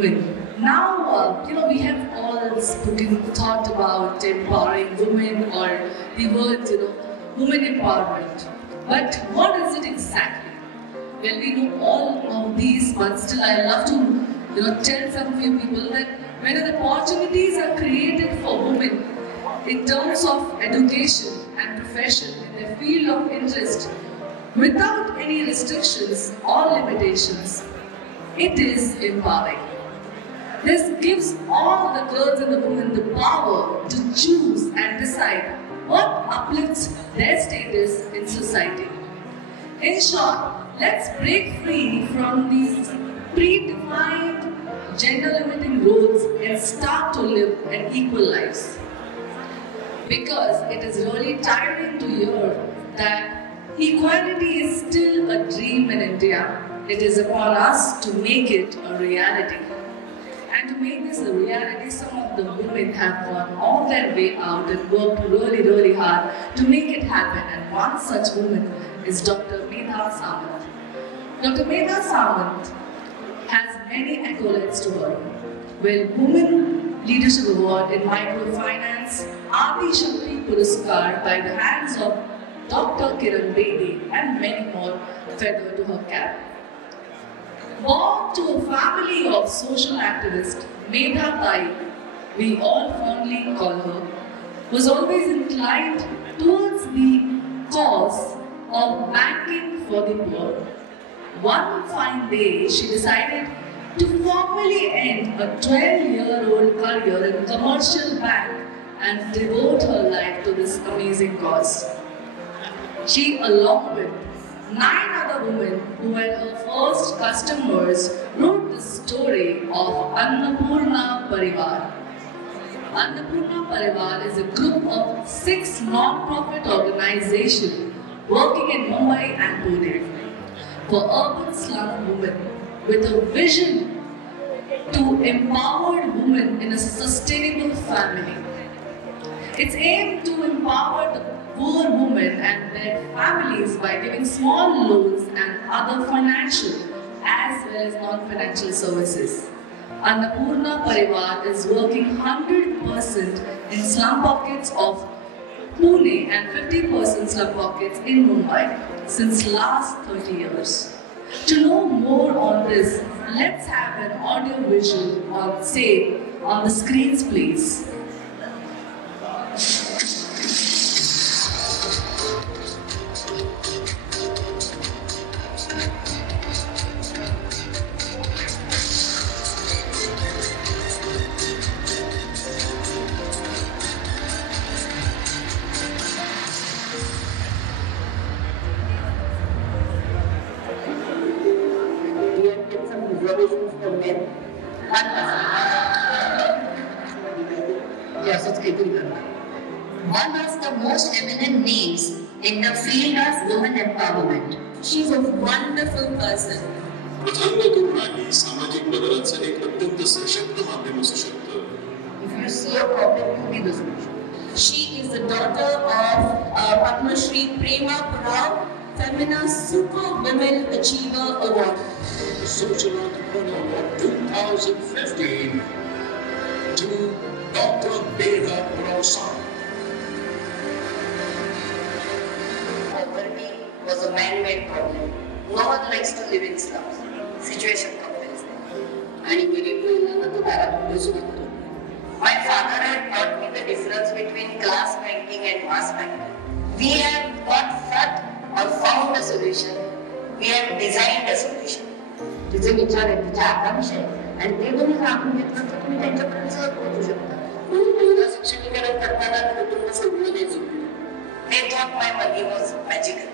women. Now, we have all spoken, thought about empowering women or the words, women empowerment. But what is it exactly? Well, we know all of these, but still I love to, tell some few people that when the opportunities are created for women in terms of education and profession in their field of interest, without any restrictions or limitations, it is empowering. This gives all the girls and the women the power to choose and decide what uplifts their status in society. In short, let's break free from these predefined gender-limiting roles and start to live an equal lives. Because it is really tiring to hear that equality is still a dream in India. It is upon us to make it a reality. And to make this a reality, some of the women have gone all their way out and worked really, really hard to make it happen. And one such woman is Dr. Medha Samant. Dr. Medha Samant has many accolades to her. Well, Women Leadership Award in Microfinance, Adi Shakti Puraskar by the hands of Dr. Kiran Bedi, and many more feather to her cap. Born to a family of social activists, Medha Tai, we all fondly call her, was always inclined towards the cause of banking for the poor. One fine day, she decided to formally end a 12-year-old career in commercial bank and devote her life to this amazing cause. She, along with 9 other women who were her first customers, wrote the story of Annapurna Pariwar. Annapurna Pariwar is a group of 6 non-profit organizations working in Mumbai and Pune for urban slum women with a vision to empower women in a sustainable family. It's aimed to empower the poor women and their families by giving small loans and other financial as well as non-financial services. Annapurna Pariwar is working 100% in slum pockets of Pune and 50% slum pockets in Mumbai since last 30 years. To know more on this, let's have an audio visual on the screens, please. One of the most eminent names in the field of women empowerment. She's a wonderful person. If you see a problem, you be the solution. She is the daughter of Padma Shri Medha Purao, Femina Super Women Achiever Award. Social Entrepreneur Award 2015 to Dr. Medha Purao. Poverty was a man-made problem. No one likes to live in slums. Situation compels them. My father had taught me the difference between class banking and mass banking. We have not sought or found a solution. We have designed a solution. तिचे विचार आहेत, तिचे आकांक्षा आहेत आणि ते जर जाणून घेतलं तर तुम्ही त्यांच्यापर्यंत सहज पोहोचू शकता. मुलं शिक्षणीकरण करताना कुटुंब सोडलं नाही चुकलं. They thought my money was magical.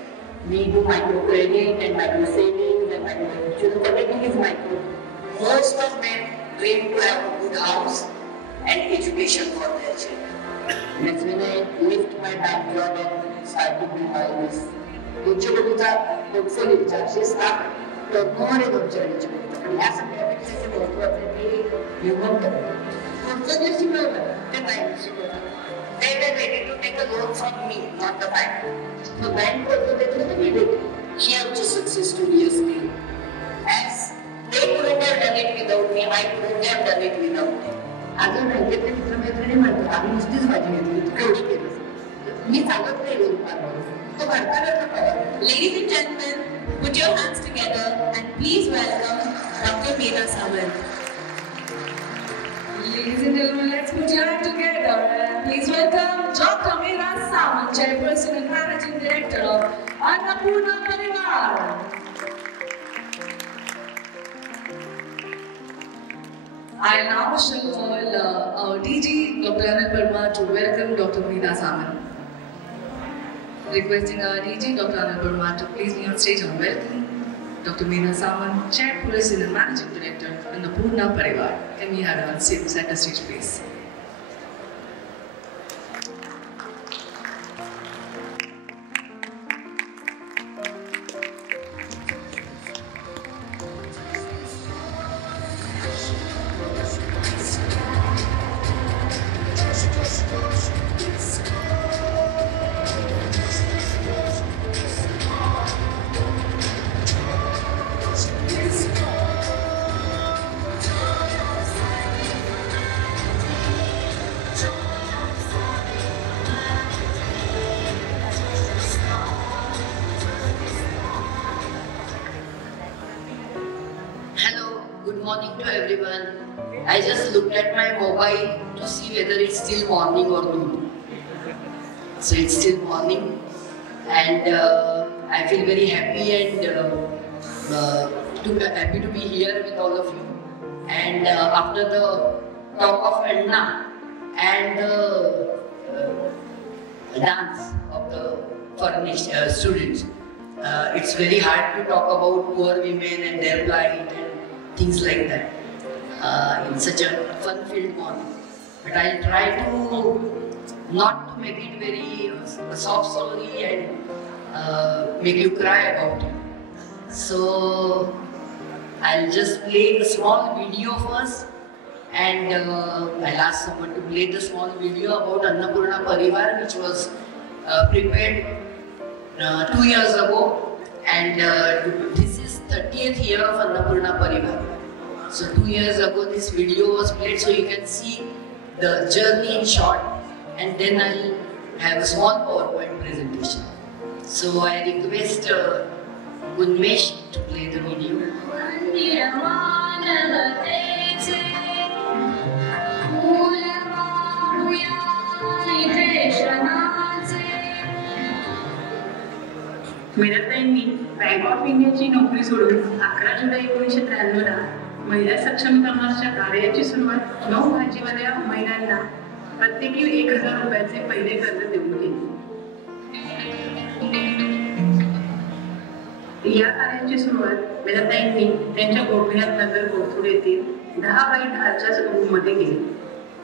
We do micro credit and micro savings and micro insurance. Everything is micro. Most of them dream to have a good house and education for their children. That's when I left my bank job and started to buy this. तुमच्या portfolio विचारशी start. तर more तुमच्याकडे आणि या सगळ्या पेक्षा महत्त्वाचं ते human capital. पुढचं जे शिकवलं ते बँक शिकवलं. They were ready to take a loan from me, not the bank. The bank also they took the me. She also success story as me. As they couldn't never done it without me. I couldn't have done it without them. अजून बँकेतले मित्रमैत्रिणी म्हणतात आम्ही नुसतीच भाजी घेतली तू केवढी केलं मी सांगत नाही रोज तो घडताना. Ladies and gentlemen, put your hands together and please welcome Dr. Medha Samant. Ladies and gentlemen, let's put your hands together and please welcome Dr. Medha Samant, Chairperson and Managing Director of Annapurna Pariwar. I now shall call our DG, Dr. Annapurna, to welcome Dr. Medha Samant. Requesting our DG, Dr. Annapurna, to please be on stage and welcome Dr. Medha Samant, Chairperson and Managing Director of Annapurna Pariwar. Can we have her on center stage, please? Good morning to everyone. I just looked at my mobile to see whether it's still morning or noon. So it's still morning, and I feel very happy and happy to be here with all of you. And after the talk of Anna and the dance of the furnished students, it's very hard to talk about poor women and their plight and things like that in such a fun-filled morning. But I'll try to not to make it very soft story and make you cry about it. So I'll just play the small video first, and I'll ask someone to play the small video about Annapurna Pariwar, which was prepared 2 years ago, and this is 30th year of Annapurna Pariwar. So 2 years ago this video was played, so you can see the journey in short, and then I'll have a small PowerPoint presentation. So I request Unmesh to play the video. मेधाताईंनी bank of इंडियाची नोकरी सोडून 11 जुलै 1993 ला महिला सक्षमीकरणाच्या कार्याची सुरुवात 9 भाजीवाल्या महिलांना प्रत्येकी 1000 रुपयाचे पहिले कर्ज देऊन केली. या कार्याची सुरुवात मेधाताईंनी त्यांच्या गोपीनाथ नगर कोथरूड येथील 10 बाय 10च्या रूममध्ये केली.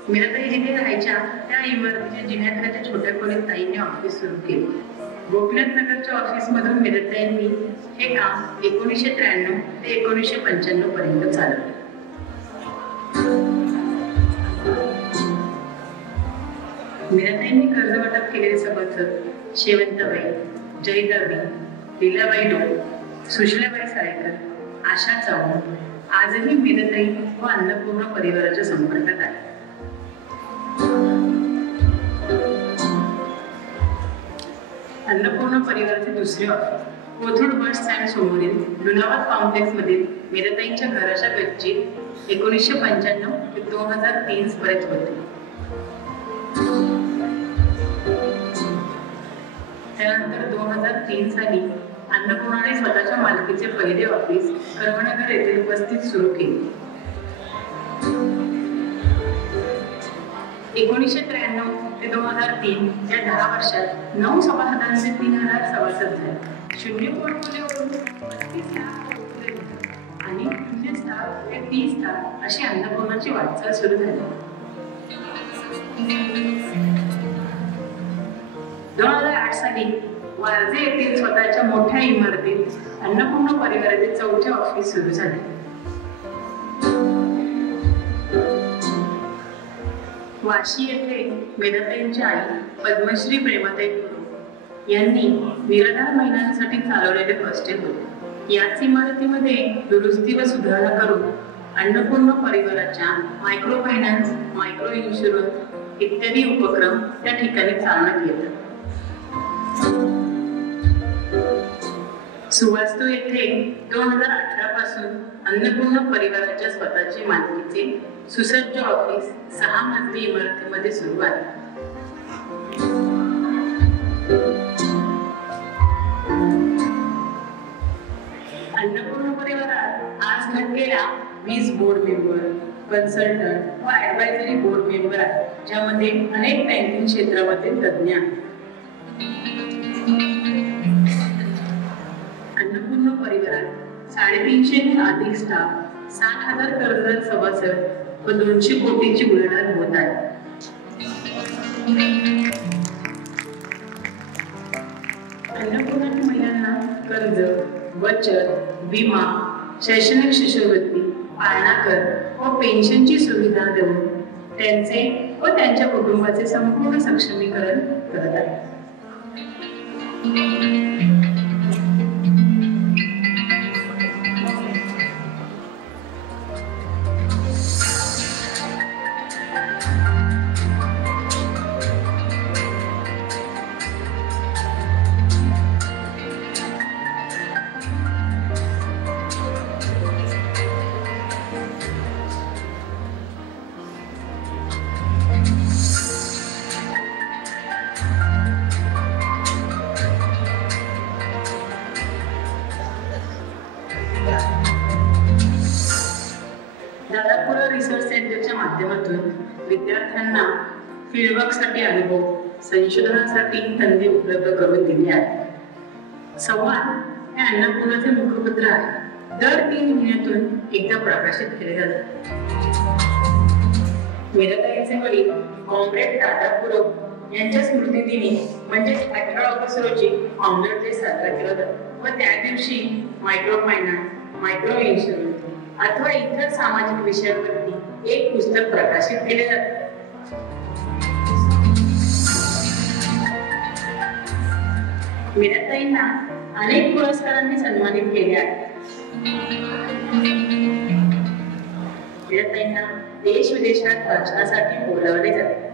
मेधाताई जिथे राहायच्या त्या इमारतीच्या जिन्याखालच्या छोट्या खोलीत ताईंनी ऑफिस सुरू केले. गोपीनाथ नगरच्या ऑफिसमधून मेधाताईंनी हे काम 1993 ते 1995 पर्यंत चालवले. मेधाताईंनी कर्ज वाटप केलेले सभासद शेवंतबाई, जयदाबी, लीलाबाई डोळ, सुशीलाबाई साळेकर, आशा चव्हाण आजही मेधाताई व अन्नपूर्णा परिवाराच्या संपर्कात आहेत. अन्नपूर्णा परिवाराचे दुसरे ऑफिस कोथरूड बस स्टँड समोरील लुणावत कॉम्प्लेक्स मधील मेधाताईंच्या घराच्या गच्चीत 1995 ते 2003 पर्यंत होते. त्यानंतर 2003 साली अन्नपूर्णाने स्वतःच्या मालकीचे पहिले ऑफिस कर्मनगर येथील उपस्थित सुरू केले. 1993 ते 2003 या 10 वर्षात 9 सभासदांचे 3000 सभासद झाले. शून्य पोर्टफोलिओवरून 35 लाख आणि शून्य स्टाफ ते 30 स्टाफ अशी अन्नपूर्णाची वाटचाल सुरू झाली. 2008 साली वारजे येथील स्वतःच्या मोठ्या इमारतीत अन्नपूर्णा परिवाराचे 4थे ऑफिस सुरू झाले. वाशी येथे मेधाताईंच्या आई पद्मश्री प्रेमाताई पुराव यांनी निराधार महिलांसाठी चालवलेले हॉस्टेल होते. याच इमारतीमध्ये दुरुस्ती व सुधारणा करून अन्नपूर्ण परिवाराच्या मायक्रो फायनान्स, मायक्रो इन्शुरन्स इत्यादी उपक्रम त्या ठिकाणी चालण्यात येतात. सुवास्तू येथे 2018 पासून अन्नपूर्ण परिवाराच्या स्वतःचे मालकीचे सुसज्ज ऑफिस 6 मजली इमारतीमध्ये सुरू आहे. अन्नपूर्ण परिवारात आज घटलेल्या 20 बोर्ड मेंबर, कन्सल्टंट व ऍडवायझरी बोर्ड मेंबर आहेत, ज्यामध्ये अनेक बँकिंग क्षेत्रामधील तज्ञ आहेत. अन्नपूर्ण परिवारात 350 अधिक स्टाफ, 60,000 कर्जदार सभासद व 200 कोटीची उलाढाल होत आहे. अन्नपूर्णाच्या महिलांना कर्ज, बचत, विमा, शैक्षणिक शिष्यवृत्ती, पाळणा कर व पेन्शनची सुविधा देऊन त्यांचे व त्यांच्या कुटुंबाचे संपूर्ण सक्षमीकरण करत आहे. दादापुरा रिसर्च सेंटरच्या माध्यमातून विद्यार्थ्यांना फील्डवर्कसाठी अनुभव, संशोधनासाठी संधी उपलब्ध करून दिली आहे. संवाद हे अन्नपूर्णाचे मुखपत्र आहे. दर 3 महिन्यातून एकदा प्रकाशित केले जातात. मेधाताईंचे वडील कॉम्रेड दादा पुरव यांच्या स्मृतिदिनी म्हणजे 18 ऑगस्ट रोजी फाउंडर डे साजरा केला जातो व त्या दिवशी मायक्रो फायनान्स, मायक्रो इन्शुरन्स अथवा इतर सामाजिक विषयांवरती एक पुस्तक प्रकाशित केले जाते. मेधाताईंना अनेक पुरस्कारांनी सन्मानित केले आहे. मेधाताईंना देश विदेशात भाषणासाठी बोलावले जाते.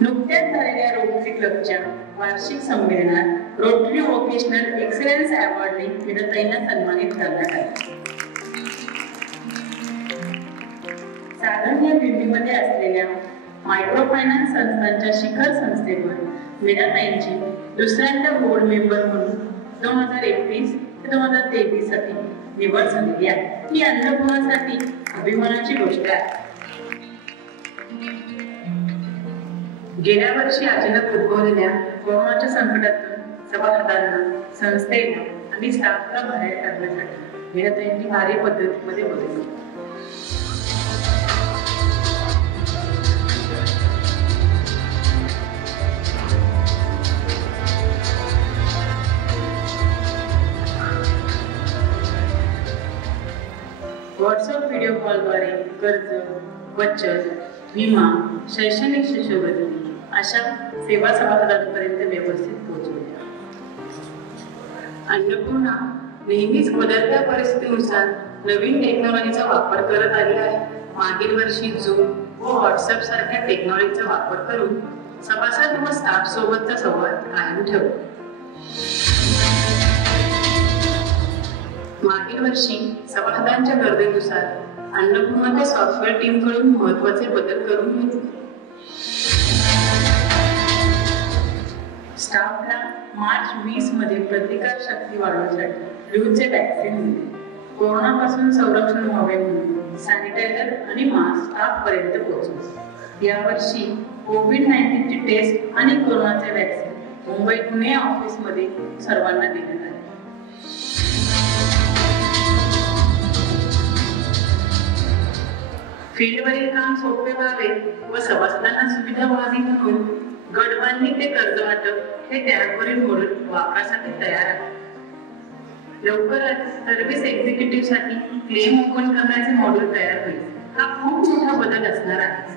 नुकत्याच झालेल्या रोटरी क्लबच्या वार्षिक संमेलनात रोटरी व्होकेशनल एक्सलन्स अवॉर्डने मेधाताईंना सन्मानित करण्यात आले. साधन या दिल्लीमध्ये असलेल्या मायक्रो फायनान्स संस्थांच्या शिखर संस्थेवर मेधाताईंची दुसऱ्यांदा बोर्ड मेंबर म्हणून 2021 ते 2023 साठी निवड झालेली आहे. ही अन्नपूर्णासाठी अभिमानाची गोष्ट आहे. गेल्या वर्षी अचानक उद्भवलेल्या कोरोनाच्या संकटातून सभासदांना, संस्थेला आणि स्टाफला बाहेर काढण्यासाठी मेधाताईंनी कार्यपद्धतीमध्ये बदल केले. व्हॉट्सअप व्हिडिओ कॉलद्वारे कर्ज, बचत, विमा, शैक्षणिक शिष्यवृत्ती अशा सेवा सभासदांपर्यंत व्यवस्थित पोहोचवल्या. अन्नपूर्णा नेहमीच बदलत्या परिस्थितीनुसार नवीन टेक्नॉलॉजीचा वापर करत आली आहे. मागील वर्षी झूम व व्हॉट्सअप सारख्या टेक्नॉलॉजीचा वापर करून सभासद व स्टाफ सोबतचा संवाद कायम ठेवला. मागील वर्षी सभासदांच्या गरजेनुसार अन्नपूर्णाच्या सॉफ्टवेअर टीमकडून महत्त्वाचे बदल करून घेतले. स्टाफला मार्च 20 मध्ये प्रतिकार शक्ती वाढवण्यासाठी फ्लूचे वॅक्सिन दिले. कोरोनापासून संरक्षण व्हावे म्हणून सॅनिटायझर आणि मास्क स्टाफ पर्यंत पोहोचवले. यावर्षी कोविड-19 ची टेस्ट आणि कोरोनाचे वॅक्सिन मुंबई पुणे ऑफिसमध्ये सर्वांना देण्यात आले. फील्डवरील काम सोपे व्हावे व सभासदांना सुविधा व्हावी म्हणून गटबांधणी ते कर्ज वाटप हे त्यावरील मॉडेल वापरासाठी तयार आहे. लवकरच सर्व्हिस एक्झिक्युटिव्ह साठी क्लेम ओपन करण्याचे मॉडेल तयार होईल. हा खूप मोठा बदल असणार आहे.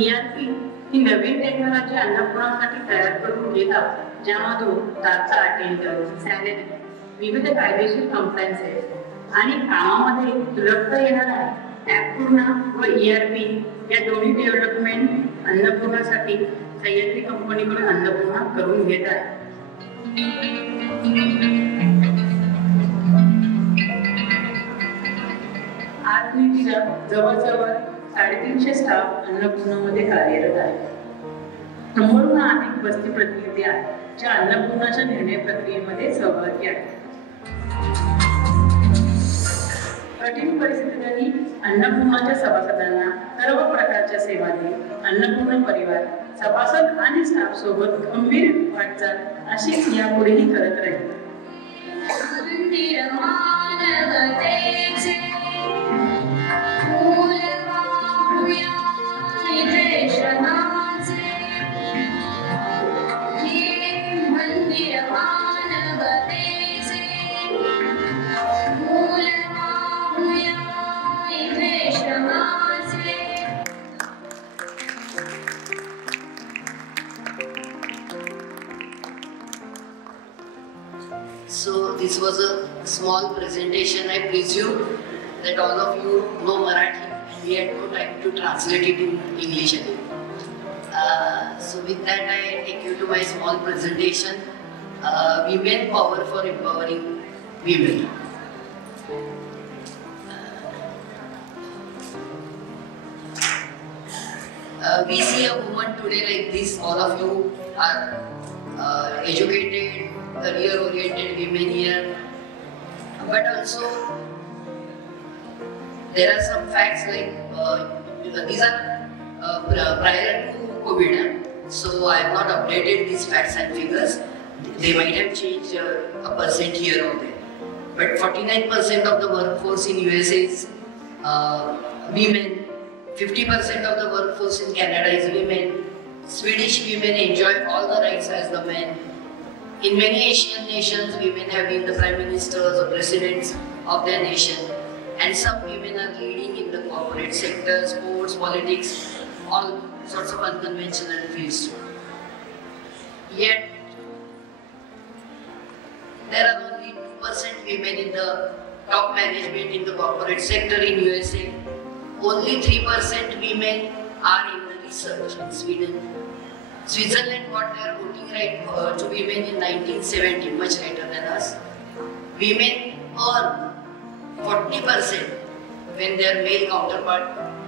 ERP ही नवीन टेक्नॉलॉजी अन्नपूर्णासाठी तयार करून घेत आहोत. ज्यामधून 4चा अटेंडन्स, सॅलरी, विविध कायदेशीर कंप्लायन्सेस आणि कामामध्ये सुलभता येणार आहे. अन्नपूर्णा व ERP या दोन्ही डेव्हलपमेंट अन्नपूर्णासाठी सह्याद्री कंपनीकडून अन्नपूर्णा करून घेत आहे. आज निधीला जवळजवळ 350 स्टाफ अन्नपूर्णामध्ये कार्यरत आहे. 90 अधिक वस्ती प्रतिनिधी आहेत ज्या अन्नपूर्णाच्या निर्णय प्रक्रियेमध्ये सहभागी आहेत. कठीण परिस्थितीतही अन्नपूर्णाच्या सभासदांना सर्व प्रकारच्या सेवा देत अन्नपूर्ण परिवार सभासद आणि स्टाफ सोबत गंभीर वाटचाल अशीच यापुढेही करत राहील. So this was a small presentation. I presume that all of you know Marathi and we had no time to translate it in English again. So with that I take you to my small presentation, Women Power for Empowering Women. We see a woman today like this. All of you are educated, career-oriented women here, but also there are some facts like these are prior to COVID, so I have not updated these facts and figures. They might have changed a percent here or there, but 49% of the workforce in USA is women. 50% of the workforce in Canada is women. Swedish women enjoy all the rights as the men. In many Asian nations, women have been the prime ministers or presidents of their nation, and some women are leading in the corporate sector, sports, politics, all sorts of unconventional fields. Yet, there are only 2% women in the top management in the corporate sector in USA. Only 3% women are in the research in Sweden. Switzerland got their voting right to women in 1970, much later than us. Women earn 40% when their male counterpart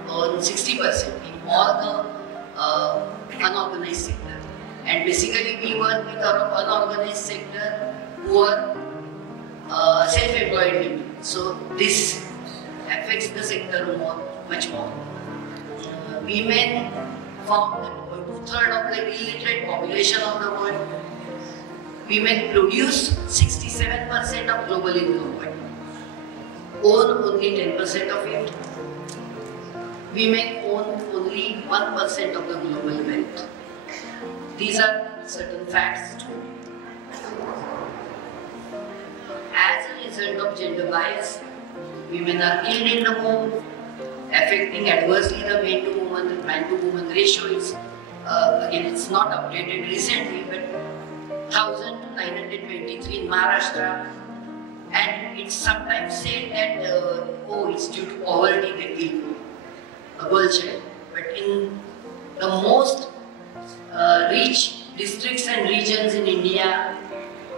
earn 60% in all the unorganized sector. And basically we work with our unorganized sector who are self-employed women. So this affects the sector much more. Women form the 2/3 of the illiterate population of the world. Women produce 67% of global income, but own only 10% of it. Women own only 1% of the global wealth. These are certain facts. As a result of gender bias, women are killed in the home, affecting adversely the man to woman ratio. Is again, it's not updated recently, but 1,000 to 923 in Maharashtra, and it's sometimes said that it's due to poverty they kill a girl child. But in the most rich districts and regions in India,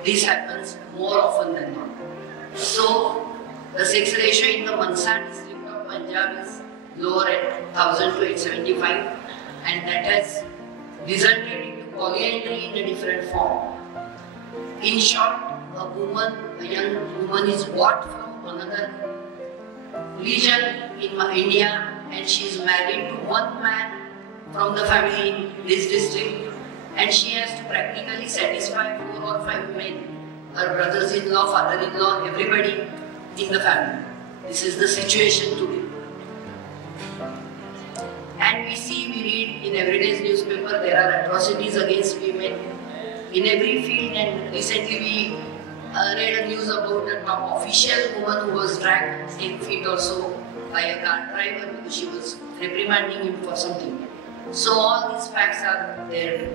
this happens more often than not. So the sex ratio in the Mansa district of Punjab is lower at 1,000 to 875, and that has resulted into polyandry in a different form. In short, a young woman is bought from another region in India, and she is married to one man from the family in this district, and she has to practically satisfy 4 or 5 men, her brothers-in-law, father-in-law, everybody in the family. This is the situation today. And we read in everyday's newspaper, there are atrocities against women in every field, and recently we read a news about a top official woman who was dragged 10 feet or so by a car driver because she was reprimanding him for something. So all these facts are there.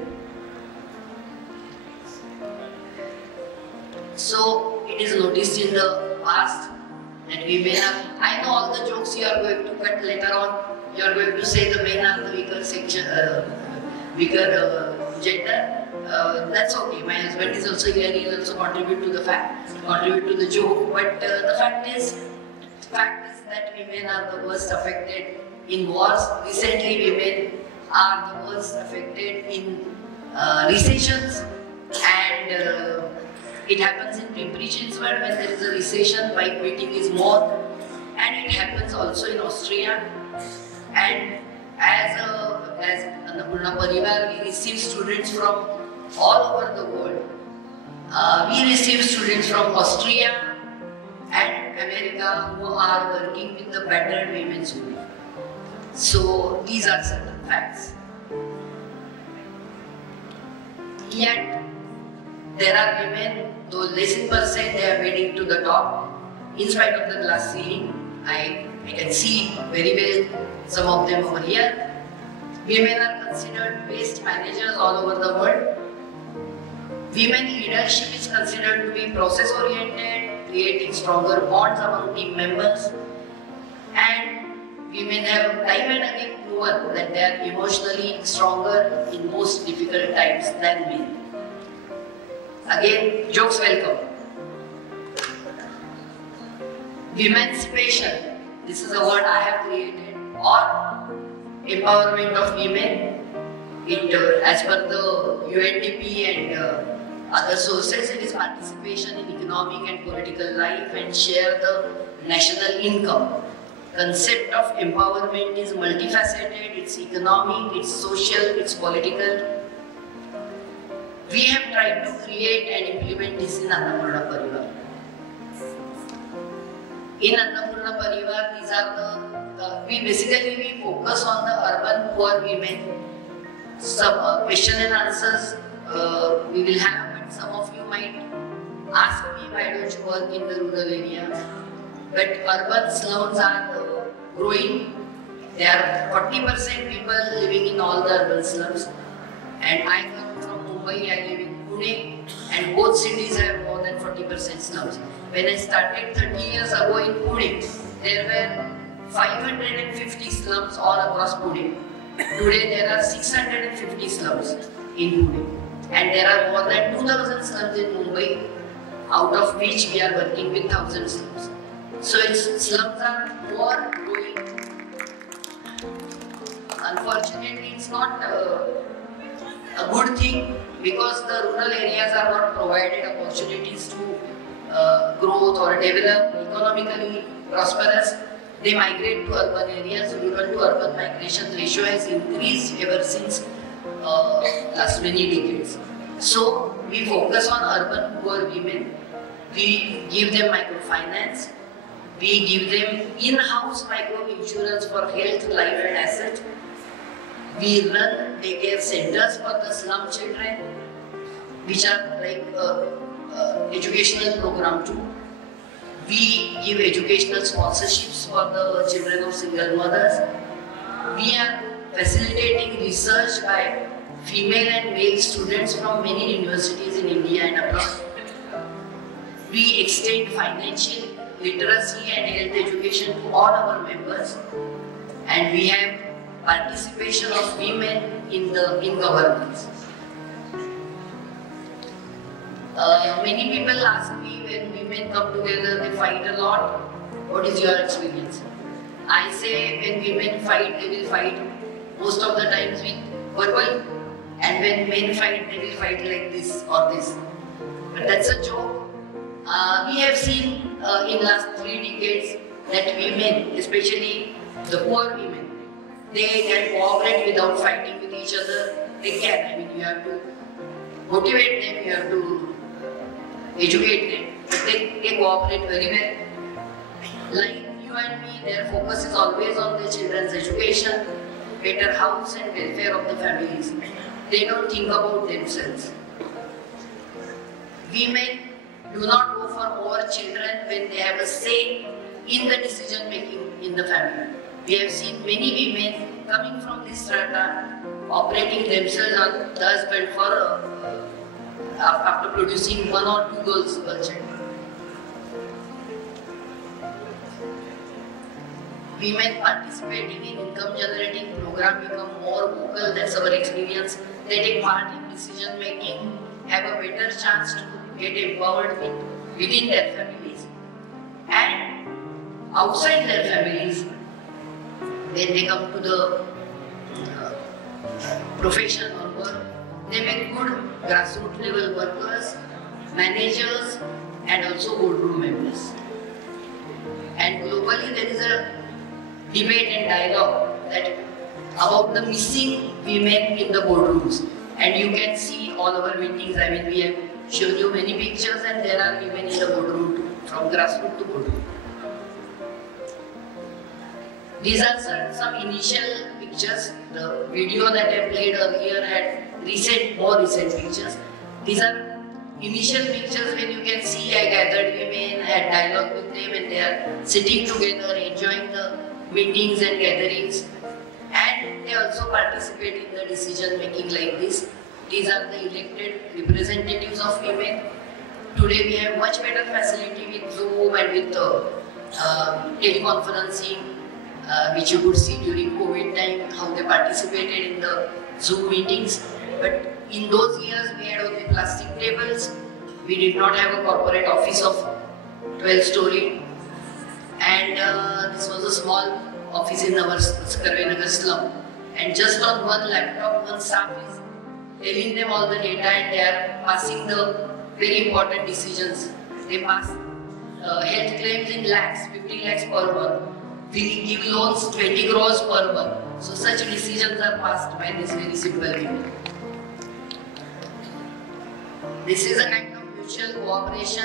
So it is noticed in the past that women are, I know all the jokes you are going to cut later on, you are going to say the men are the weaker section, weaker gender. That's okay. My husband is also here. He will also contribute to the joke. But the fact is that women are the worst affected in wars. Recently, women are the worst affected in recessions, and it happens in Pimpri-Chinchwad when there is a recession. Bike quitting is more, and it happens also in Austria. And as Annapurna Pariwar, we receive students from all over the world. We receive students from Austria and America who are working with the battered women's movement. So these are certain facts. Yet there are women, though less in percent, they are made to the top. In spite of the glass ceiling, I can see very well some of them over here. Women are considered best managers all over the world. Women leadership is considered to be process-oriented, creating stronger bonds among team members. And women have time and again proven that they are emotionally stronger in most difficult times than men. Again, jokes welcome. Emancipation, this is a word I have created, or empowerment of women. It, as per the UNDP and other sources, it is participation in economic and political life and share the national income. Concept of empowerment is multifaceted, it's economic, it's social, it's political. We have tried to create and implement this in Annapurna Pariwar. In Annapurna Pariwar, these are we focus on the urban poor women. Some question and answers we will have, but some of you might ask me, why don't you work in the rural area? But urban slums are growing. There are 40% people living in all the urban slums. And I come from Mumbai, I live in Pune, and both cities have more than 40% slums. When I started 30 years ago in Pune, there were 550 slums all across Pune. Today there are 650 slums in Pune. And there are more than 2,000 slums in Mumbai, out of which we are working with 1,000 slums. So slums are more growing. Unfortunately, it's not a good thing because the rural areas are not provided opportunities to growth or develop economically prosperous. They migrate to urban areas. Rural to urban migration ratio has increased ever since last many decades. So we focus on urban poor women. We give them microfinance. We give them in-house micro insurance for health, life and asset. We run daycare centers for the slum children, which are like educational program too. We give educational sponsorships for the children of single mothers. We are facilitating research by female and male students from many universities in India and abroad. We extend financial literacy and health education to all our members, and we have participation of women in governance. Many people ask me, when women come together, they fight a lot. What is your experience? I say, when women fight, they will fight most of the times with verbal, and when men fight, they will fight like this or this. But that's a joke. We have seen in last 3 decades that women, especially the poor women, they can cooperate without fighting with each other. They can. I mean, you have to motivate them, you have to educate them, but they cooperate very well. Like you and me, their focus is always on their children's education, better house and welfare of the families. They don't think about themselves. Women do not go for more children when they have a say in the decision making in the family. We have seen many women coming from this strata operating themselves on the husband for after producing 1 or 2 girl child. Women participating in income generating program become more vocal, that's our experience. They take part in decision making, have a better chance to get empowered within their families and outside their families. When they come to the profession or work, they make good grassroots level workers, managers and also boardroom members. And globally there is a debate and dialogue that about the missing women in the boardrooms. And you can see all our meetings, I mean we have shown you many pictures and there are women in the boardroom too, from grassroots to boardroom. These are some initial pictures. The video that I played earlier had more recent pictures. These are initial pictures when you can see I gathered women, had dialogue with them and they are sitting together, enjoying the meetings and gatherings. And they also participate in the decision making like this. These are the elected representatives of women. Today we have much better facility with Zoom and with teleconferencing, which you could see during COVID time, how they participated in the Zoom meetings. But in those years we had only plastic tables. We did not have a corporate office of 12-story. And this was a small office in our Karvenagar slum. And just on one laptop, one staff is telling them all the data and they are passing the very important decisions. They pass health claims in lakhs, 50 lakhs per month. We give loans 20 crores per month. So such decisions are passed by this very simple women. This is a kind of mutual cooperation.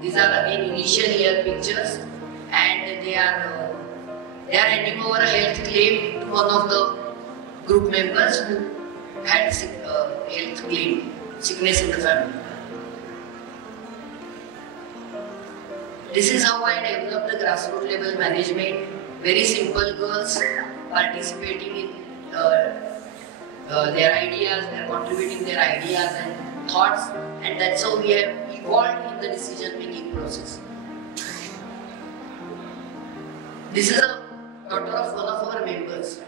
These are again initial year pictures and they are handing over a health claim to one of the group members who had health claim, sickness in the family. This is how I developed the grassroots level management. Very simple girls participating in their ideas, they are contributing their ideas and thoughts, and that's how we have evolved in the decision making process. This is a daughter of one of our members.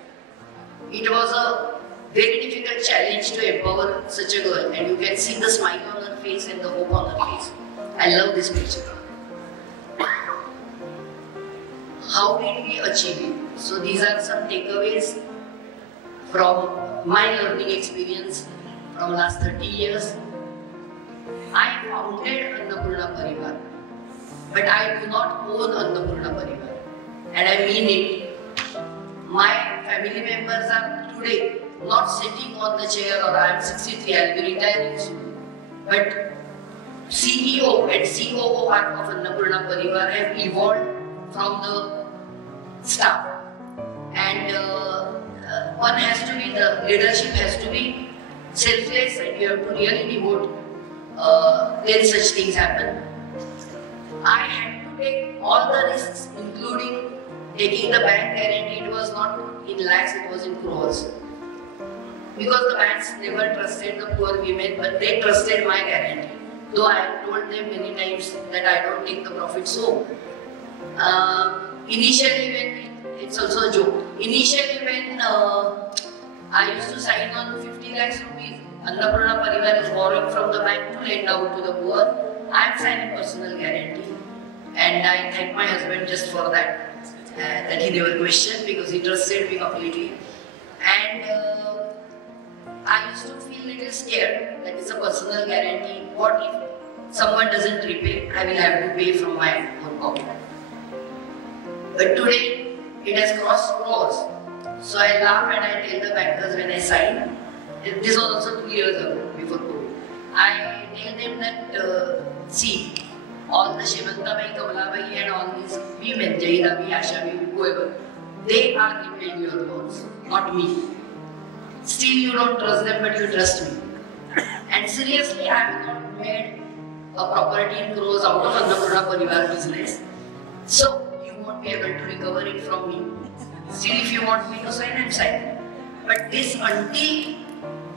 It was a very difficult challenge to empower such a girl, and you can see the smile on her face and the hope on her face. I love this picture. How did we achieve it? So these are some takeaways from my learning experience from last 30 years. I founded Annapurna Pariwar, but I do not own Annapurna Pariwar, and I mean it. My family members are today not sitting on the chair, or I am 63, I will be retiring soon. But CEO and COO part of Annapurna Pariwar have evolved from the staff. And one has to be, the leadership has to be selfless and you have to really devote, then such things happen. I had to take all the risks, including taking the bank guarantee. It was not in lakhs, it was in crores. Because the banks never trusted the poor women, but they trusted my guarantee. Though I have told them many times that I don't take the profits home. Initially when, it's also a joke, initially when I used to sign on 50 lakhs rupees, Annapurna Pariwar is borrowing from the bank to lend out to the poor, I am signing personal guarantee. And I thank my husband just for that. That he never questioned because he trusted me completely. And I used to feel a little scared that it's a personal guarantee. What if someone doesn't repay? I will have to pay from my own pocket. But today it has crossed crores. So I laugh and I tell the bankers when I sign. This was also 2 years ago, before COVID. I tell them that, see, all the Shivantabai, Kamalabai and all these women, Jaidabi, Ashabi, whoever, they are repaying your loans, not me. Still you don't trust them, but you trust me. And seriously, I have not made a property in crores out of Annapurna Pariwar business. So you won't be able to recover it from me. Still, if you want me to sign, I'm signing. But this, until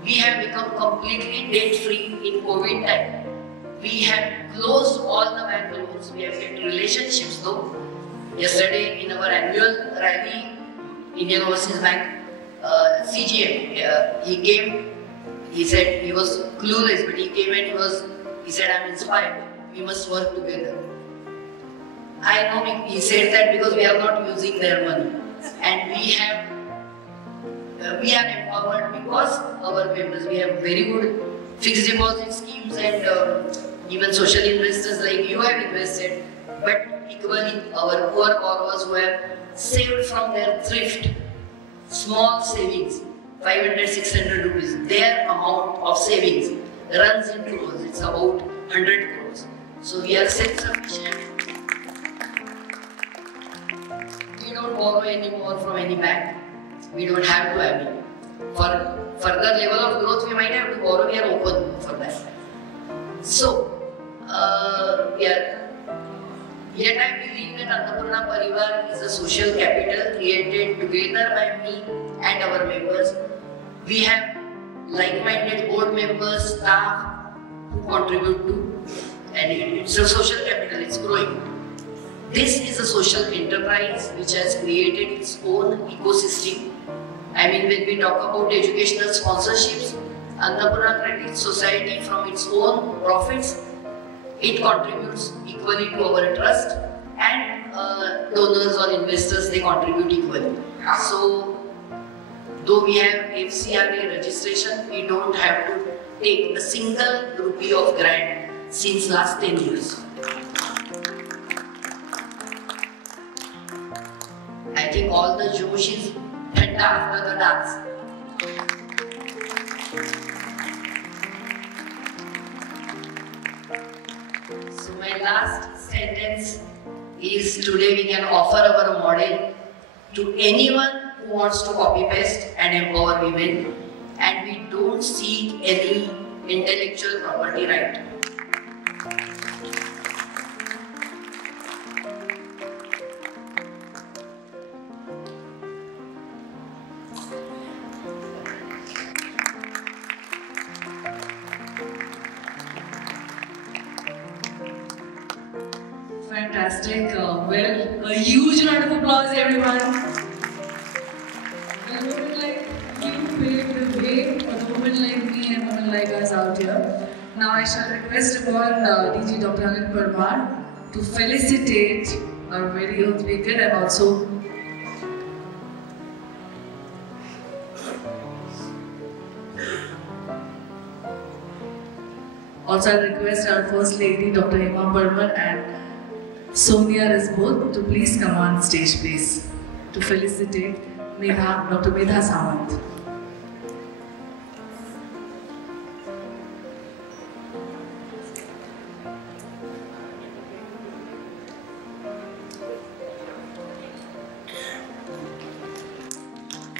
We have become completely debt-free in COVID time. We have closed all the bank loans. We have kept relationships though. Yesterday in our annual rally, Indian Overseas Bank, CGM, he came, he said he was clueless, but he came and he said, I'm inspired, we must work together. I know he said that because we are not using their money. And we are empowered because our members, we have very good fixed deposit schemes and even social investors like you have invested, but equally our poor borrowers who have saved from their thrift, small savings, 500, 600 rupees, their amount of savings runs in crores, it's about 100 crores. So we are self-sufficient. We don't borrow anymore from any bank. We don't have to have it. For further level of growth, we might have to borrow. We are open for that. So, yet I believe that Annapurna Pariwar is a social capital created together by me and our members. We have like-minded board members, staff who contribute to, and it's a social capital, it's growing. This is a social enterprise which has created its own ecosystem. I mean, when we talk about educational sponsorships, Annapurna Credit Society from its own profits, it contributes equally to our trust, and donors or investors, they contribute equally. So, though we have FCRA registration, we don't have to take a single rupee of grant since last 10 years. I think all the Josh is thanda after the dance. So my last sentence is, today we can offer our model to anyone who wants to copy paste and empower women, and we don't seek any intellectual property right. Fantastic. Well, a huge round of applause, everyone. A woman like you paved the way for the women like me and women like us out here. Now I shall request upon DG Dr. Annapurna to felicitate our very own speaker and also I request our First Lady Dr. Medha Purao and Sonia Rasboth to please come on stage, please, to felicitate Dr. Medha Samant.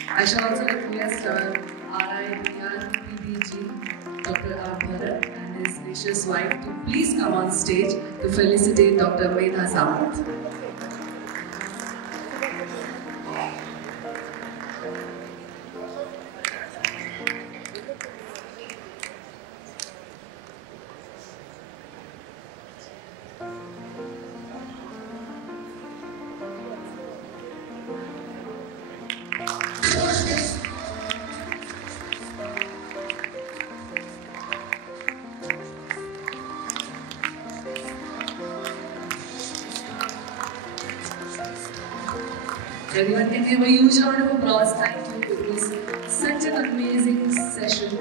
I shall also request our RIPR PDG, Dr. R. Bharat, and his gracious wife to please come on stage to felicitate Dr. Medha Samant. Everyone can give a huge round of applause. Thank you. It was such an amazing session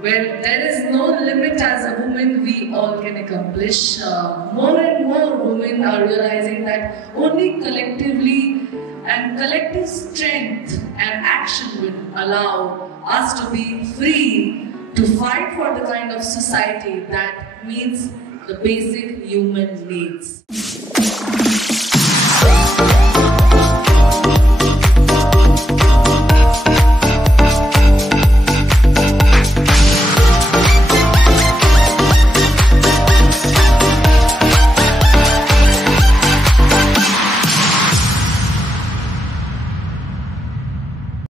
where there is no limit as a woman we all can accomplish. More and more women are realizing that only collectively and collective strength and action will allow us to be free to fight for the kind of society that meets the basic human needs.